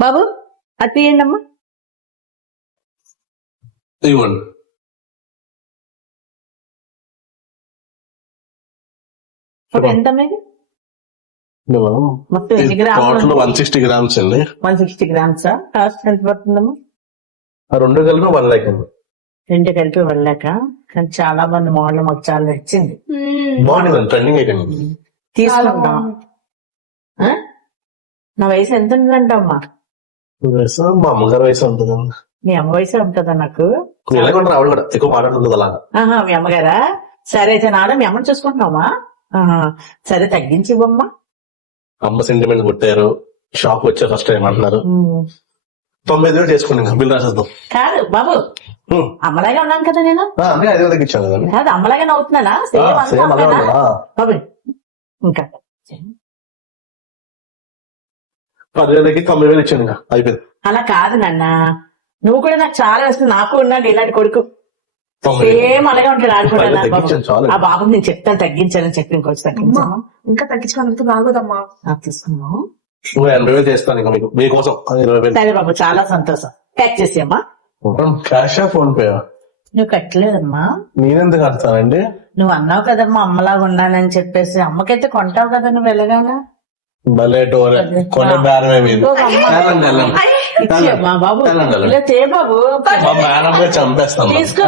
బాబు అది తీయండి అమ్మా. ఇవ్వండి. ఎంత ఇది మొత్తం ఎన్ని టోటల్ గ్రాములు? 160 గ్రామ్స్ అండి. 160 గ్రామ్సా? కాస్ట్ ఎంత పడుతుందమ్మా? ఆ రెండు కలిపి 1 lakh అండి. రెండు కలిపి వెళ్ళాక కానీ చాలా మంది మోడల్ మాకు చాలా నచ్చింది. బాగుంటుంది, ట్రెండింగ్ ఐటమ్. తీసుకుంటాం. ఆ? నా వయసు ఎంత ఉందంటమ్మా? వయసు మా అమ్మగారి వయసు ఉంటుందండి. మీ అమ్మ వయసు ఉంటుందా నాకు? ఎలాగంటారు ఆవిడ కూడా ఎక్కువ మాట్లాడుతుంది అలాగా. ఆహా, మీ అమ్మగారా? సరే అయితే నాడ మీ అమ్మని చూసుకుంటున్నావా? ఆహా, సరే తగ్గించి ఇవ్వమ్మా. అమ్మ సెంటిమెంట్ కొట్టారు, షాప్ వచ్చే ఫస్ట్ టైం అంటున్నారు. 90,000 చేసుకోండి, ఇంకా బిల్ రాసేద్దాం. కాదు బాబు, అమ్మలాగే ఉన్నాను కదా నేను. అందుకే 5,000 తగ్గించాను కదండి. కాదు అమ్మలాగే నవ్వుతున్నానా? సేమ్ అంతా సేమ్ అలా అమ్మేనా? ఉందా? బాబు ఇంకా 10,000 తగ్గి 90,000 ఇచ్చాను, ఇంకా అయిపోయింది. అలా కాదు నాన్న, నువ్వు కూడా నాకు చాలా ఇష్టం. నాకు ఉన్నాడు ఇలాంటి కొడుకు, 90,000. సేమ్ అలాగే ఉంటాడు ఆడుకుంటా. తగ్గించాను చాలు. ఆ బాబు నేను చెప్తాను తగ్గించాలని చెప్పి ఇంకొచ్చి తగ్గించాను. ఇంకా తగ్గించుకోవాలంటే బాగోదమ్మా. తీసుకున్నావు. ఇంకా 80,000 చేస్తాను ఇంకా మీకు మీకోసం 20,000. సరే బాబు, చాలా సంతోషం. ప్యాక్ చేసేయమ్మా. క్యాషా ఫోన్ పే? నువ్వు కట్టలేదమ్మా. నేనెందుకు కడతానండి? నువ్వు అన్నావు కదమ్మా అమ్మలాగా ఉండాలని చెప్పేసి. అమ్మకైతే కొంటావు కదా నువ్వు వెళ్ళగానే. భలే డోర్ కొనే బేరమే మీది. ఇచ్చేయమ్మా బాబు. ఇలా తే బాబు. మా మేడం చంపేస్తాం. తీసుకో.